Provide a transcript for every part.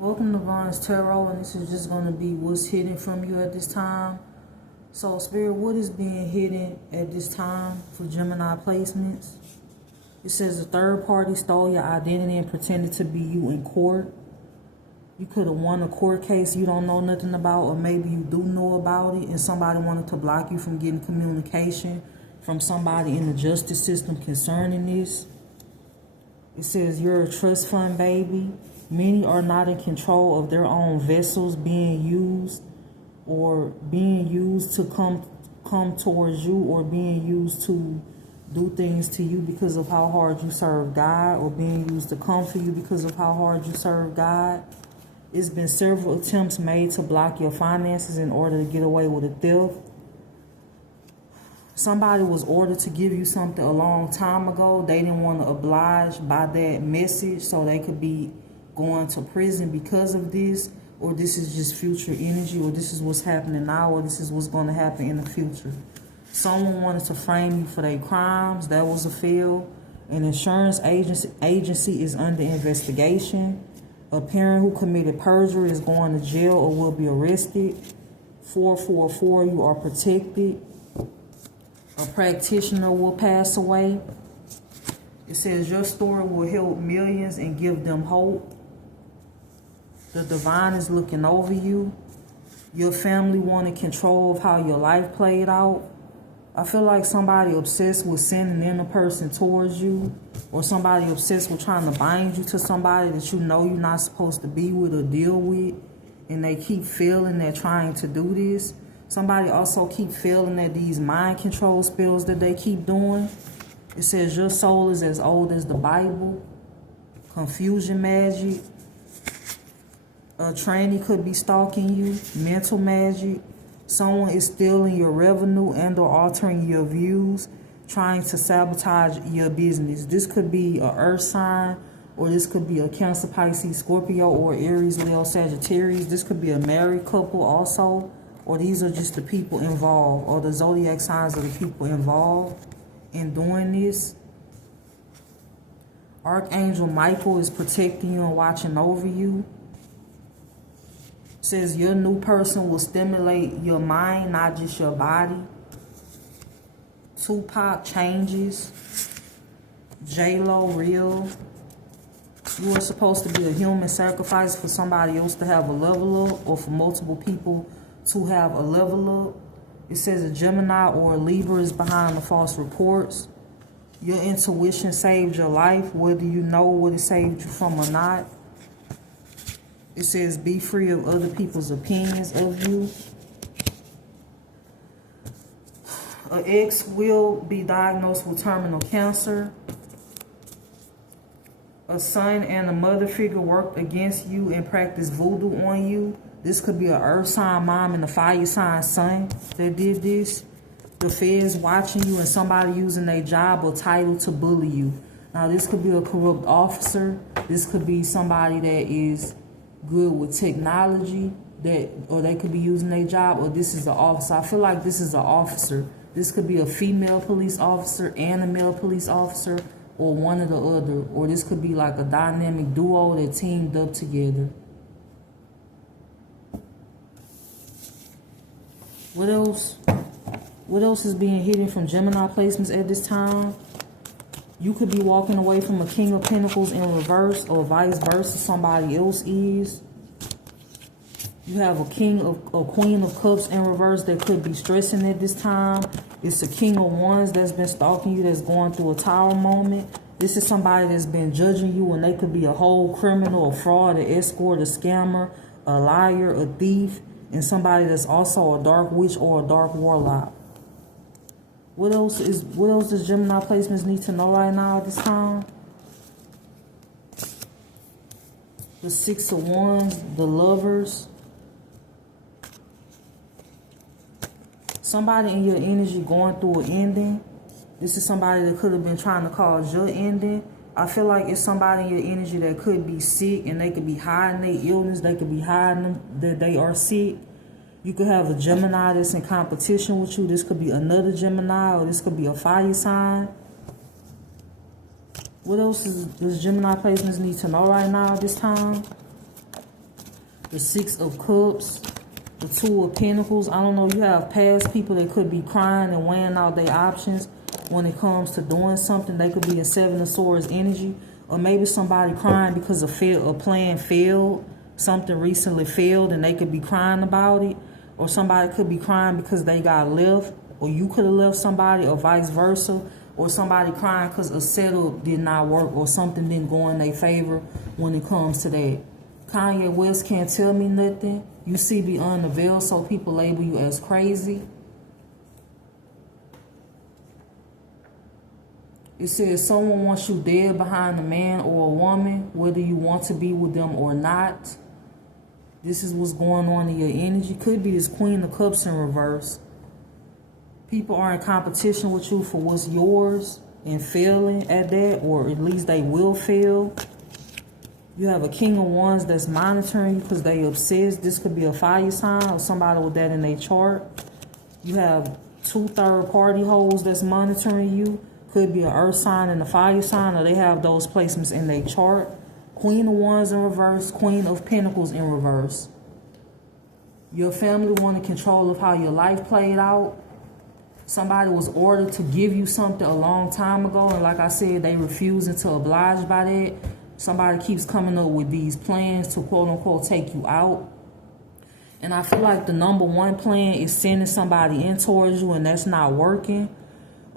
Welcome to Vaughn's Tarot, and this is just going to be what's hidden from you at this time. So, Spirit, what is being hidden at this time for Gemini placements? It says a third party stole your identity and pretended to be you in court. You could have won a court case you don't know nothing about, or maybe you do know about it, and somebody wanted to block you from getting communication from somebody in the justice system concerning this. It says you're a trust fund baby. Many are not in control of their own vessels being used to come towards you, or being used to do things to you because of how hard you serve God, or being used to come for you because of how hard you serve God. It's been several attempts made to block your finances in order to get away with a theft. Somebody was ordered to give you something a long time ago. They didn't want to oblige by that message, so they could be going to prison because of this, or this is just future energy, or this is what's happening now, or this is what's going to happen in the future. Someone wanted to frame you for their crimes. That was a fail. An insurance agency is under investigation. A parent who committed perjury is going to jail or will be arrested. 444, you are protected. A practitioner will pass away. It says your story will help millions and give them hope. The divine is looking over you. Your family wanted control of how your life played out. I feel like somebody obsessed with sending in a person towards you, or somebody obsessed with trying to bind you to somebody that you know you're not supposed to be with or deal with, and they keep failing at trying to do this. Somebody also keep failing at these mind control spells that they keep doing. It says your soul is as old as the Bible. Confusion magic. A tranny could be stalking you. Mental magic. Someone is stealing your revenue and or altering your views, trying to sabotage your business. This could be an earth sign, or this could be a Cancer, Pisces, Scorpio, or Aries, Leo, Sagittarius. This could be a married couple also, or these are just the people involved, or the zodiac signs of the people involved in doing this. Archangel Michael is protecting you and watching over you. It says your new person will stimulate your mind, not just your body. Tupac changes. J-Lo real. You are supposed to be a human sacrifice for somebody else to have a level up, or for multiple people to have a level up. It says a Gemini or a Libra is behind the false reports. Your intuition saved your life, whether you know what it saved you from or not. It says be free of other people's opinions of you. An ex will be diagnosed with terminal cancer. A son and a mother figure worked against you and practiced voodoo on you. This could be an earth sign mom and a fire sign son that did this. The feds watching you and somebody using their job or title to bully you. Now, this could be a corrupt officer. This could be somebody that is good with technology, or they could be using their job, or this is an officer. I feel like this is an officer. This could be a female police officer and a male police officer, or one or the other. Or this could be like a dynamic duo that teamed up together. What else? What else is being hidden from Gemini placements at this time? You could be walking away from a King of Pentacles in reverse, or vice versa, somebody else is. You have a Queen of Cups in reverse that could be stressing at this time. It's a King of Wands that's been stalking you, that's going through a Tower moment. This is somebody that's been judging you, and they could be a whole criminal, a fraud, an escort, a scammer, a liar, a thief, and somebody that's also a dark witch or a dark warlock. What else does Gemini placements need to know right now at this time? The Six of Wands, the Lovers. Somebody in your energy going through an ending. This is somebody that could have been trying to cause your ending. I feel like it's somebody in your energy that could be sick, and they could be hiding their illness. They could be hiding that they are sick. You could have a Gemini that's in competition with you. This could be another Gemini, or this could be a fire sign. What else does Gemini placements need to know right now at this time? The Six of Cups, the Two of Pentacles. I don't know, you have past people that could be crying and weighing out their options when it comes to doing something. They could be in Seven of Swords energy. Or maybe somebody crying because a plan failed. Something recently failed and they could be crying about it. Or somebody could be crying because they got left. Or you could have left somebody, or vice versa. Or somebody crying because a setup did not work or something didn't go in their favor when it comes to that. Kanye West can't tell me nothing. You see beyond the veil, so people label you as crazy. It says someone wants you dead behind a man or a woman, whether you want to be with them or not. This is what's going on in your energy. Could be this Queen of Cups in reverse. People are in competition with you for what's yours and failing at that, or at least they will fail. You have a King of Wands that's monitoring you because they obsessed. This could be a fire sign or somebody with that in their chart. You have two third-party hoes that's monitoring you. Could be an earth sign and a fire sign, or they have those placements in their chart. Queen of Wands in reverse, Queen of Pentacles in reverse. Your family wanted control of how your life played out. Somebody was ordered to give you something a long time ago, and like I said, they refusing to oblige by that. Somebody keeps coming up with these plans to quote-unquote take you out. And I feel like the number one plan is sending somebody in towards you, and that's not working.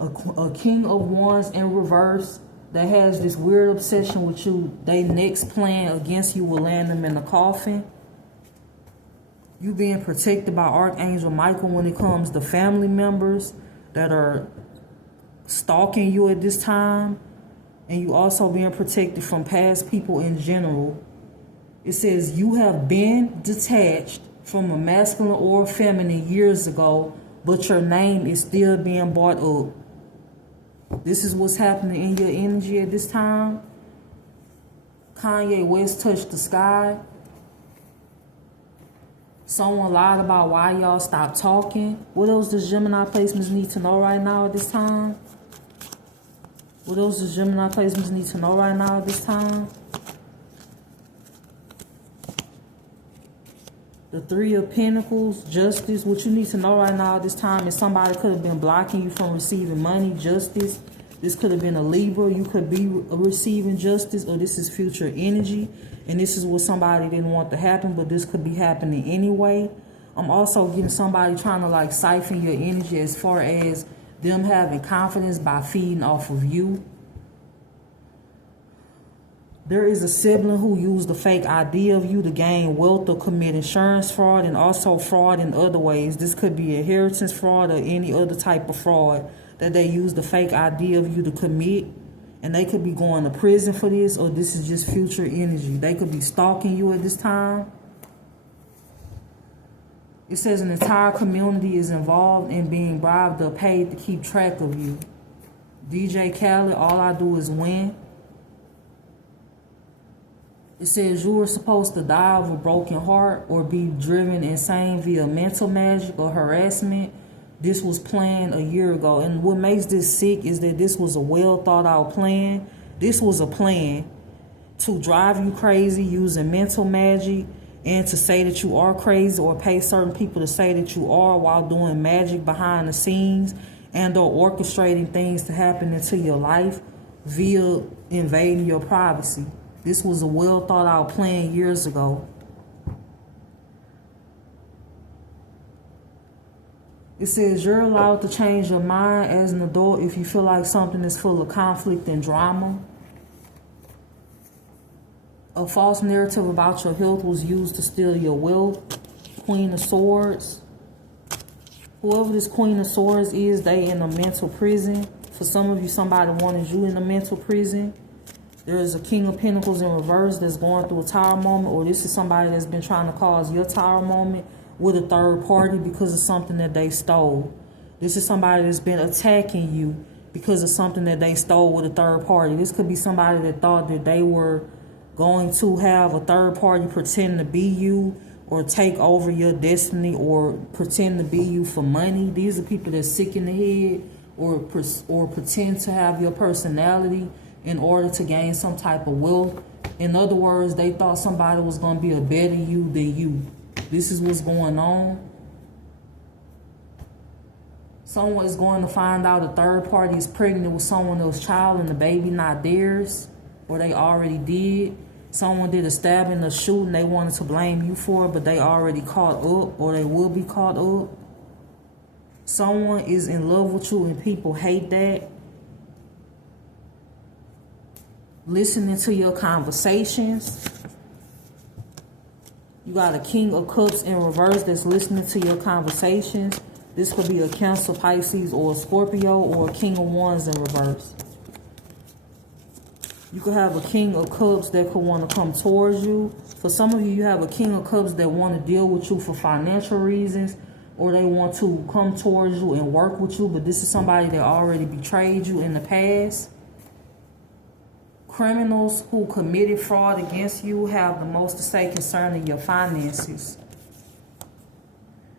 A King of Wands in reverse that has this weird obsession with you. They next plan against you will land them in a coffin. You being protected by Archangel Michael when it comes to family members that are stalking you at this time. And you also being protected from past people in general. It says you have been detached from a masculine or feminine years ago, but your name is still being brought up. This is what's happening in your energy at this time. Kanye West touched the sky. Someone lied about why y'all stopped talking. What else does Gemini placements need to know right now at this time? What else does Gemini placements need to know right now at this time? The Three of Pentacles, Justice. What you need to know right now at this time is somebody could have been blocking you from receiving money, justice. This could have been a Libra. You could be receiving justice, or this is future energy. And this is what somebody didn't want to happen, but this could be happening anyway. I'm also getting somebody trying to like siphon your energy as far as them having confidence by feeding off of you. There is a sibling who used the fake ID of you to gain wealth or commit insurance fraud, and also fraud in other ways. This could be inheritance fraud or any other type of fraud that they use the fake ID of you to commit. And they could be going to prison for this, or this is just future energy. They could be stalking you at this time. It says an entire community is involved in being bribed or paid to keep track of you. DJ Khaled, all I do is win. It says you were supposed to die of a broken heart or be driven insane via mental magic or harassment. This was planned a year ago. And what makes this sick is that this was a well thought out plan. This was a plan to drive you crazy using mental magic and to say that you are crazy, or pay certain people to say that you are while doing magic behind the scenes and or orchestrating things to happen into your life via invading your privacy. This was a well thought out plan years ago. It says you're allowed to change your mind as an adult if you feel like something is full of conflict and drama. A false narrative about your health was used to steal your wealth. Queen of Swords. Whoever this Queen of Swords is, they in a mental prison. For some of you, somebody wanted you in a mental prison. There is a King of Pentacles in reverse that's going through a tower moment, or this is somebody that's been trying to cause your tower moment with a third party because of something that they stole. This is somebody that's been attacking you because of something that they stole with a third party. This could be somebody that thought that they were going to have a third party pretend to be you or take over your destiny or pretend to be you for money. These are people that's sick in the head or pretend to have your personality in order to gain some type of wealth. In other words, they thought somebody was going to be a better you than you. This is what's going on. Someone is going to find out a third party is pregnant with someone else's child and the baby not theirs, or they already did. Someone did a stabbing, a shooting, they wanted to blame you for it, but they already caught up, or they will be caught up. Someone is in love with you and people hate that. Listening to your conversations. You got a King of Cups in reverse that's listening to your conversations. This could be a Cancer, Pisces, or a Scorpio, or a King of Wands in reverse. You could have a King of Cups that could want to come towards you. For some of you, you have a King of Cups that want to deal with you for financial reasons, or they want to come towards you and work with you, but this is somebody that already betrayed you in the past. Criminals who committed fraud against you have the most to say concerning your finances.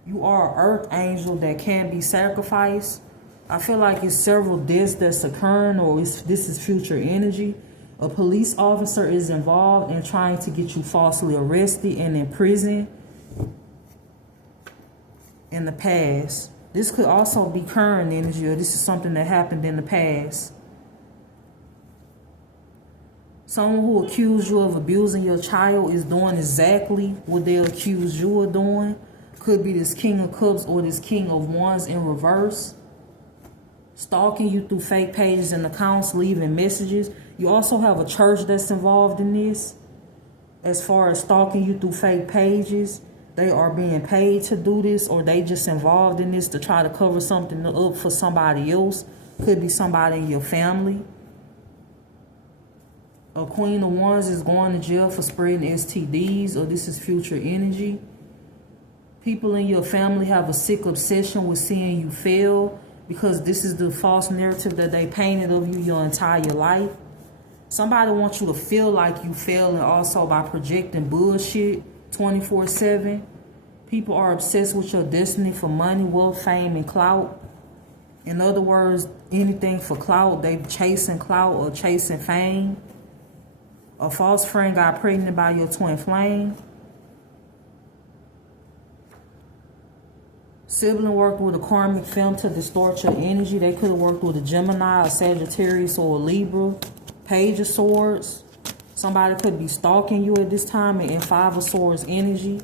You are an earth angel that can be sacrificed. I feel like it's several deaths that's occurring, or this is future energy. A police officer is involved in trying to get you falsely arrested and in prison in the past. This could also be current energy, or this is something that happened in the past. Someone who accused you of abusing your child is doing exactly what they accused you of doing. Could be this King of Cups or this King of Wands in reverse. Stalking you through fake pages and accounts, leaving messages. You also have a church that's involved in this. As far as stalking you through fake pages, they are being paid to do this, or they just involved in this to try to cover something up for somebody else. Could be somebody in your family. A Queen of Wands is going to jail for spreading STDs, or this is future energy. People in your family have a sick obsession with seeing you fail, because this is the false narrative that they painted of you your entire life. Somebody wants you to feel like you fail, and also by projecting bullshit 24/7. People are obsessed with your destiny for money, wealth, fame, and clout. In other words, anything for clout. They chasing clout or chasing fame. A false friend got pregnant by your twin flame. Sibling worked with a karmic film to distort your energy. They could have worked with a Gemini, a Sagittarius, or a Libra. Page of Swords. Somebody could be stalking you at this time in Five of Swords energy.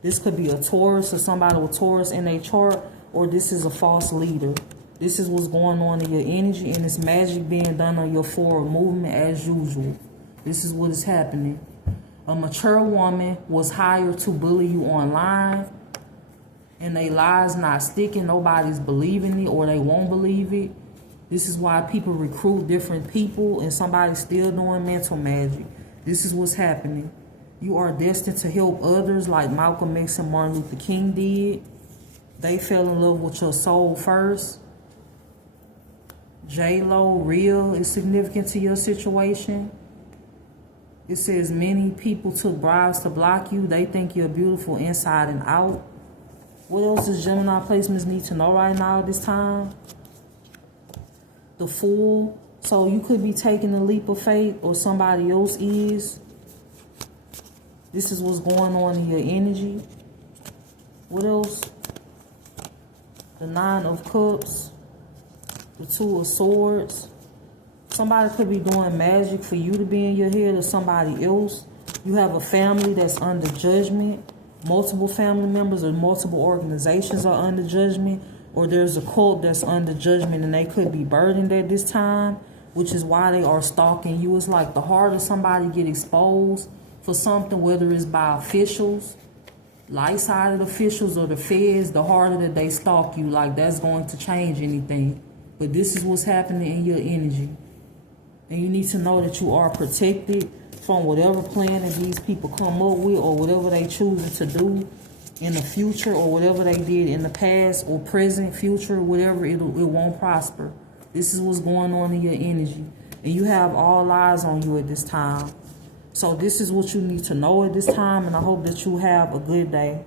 This could be a Taurus, or somebody with Taurus in their chart, or this is a false leader. This is what's going on in your energy, and it's magic being done on your forward movement as usual. This is what is happening. A mature woman was hired to bully you online, and they lies not sticking. Nobody's believing it, or they won't believe it. This is why people recruit different people, and somebody's still doing mental magic. This is what's happening. You are destined to help others like Malcolm X and Martin Luther King did. They fell in love with your soul first. J-Lo, real is significant to your situation. It says many people took bribes to block you. They think you're beautiful inside and out. What else does Gemini placements need to know right now at this time? The Fool. So you could be taking a leap of faith, or somebody else is. This is what's going on in your energy. What else? The Nine of Cups. The Two of Swords. Somebody could be doing magic for you to be in your head, or somebody else. You have a family that's under judgment. Multiple family members or multiple organizations are under judgment, or there's a cult that's under judgment, and they could be burdened at this time, which is why they are stalking you. It's like the harder somebody get exposed for something, whether it's by officials, light-sided officials, or the feds, the harder that they stalk you. Like that's going to change anything. But this is what's happening in your energy. And you need to know that you are protected from whatever plan that these people come up with, or whatever they choose to do in the future, or whatever they did in the past or present, future, whatever, it won't prosper. This is what's going on in your energy. And you have all eyes on you at this time. So this is what you need to know at this time, and I hope that you have a good day.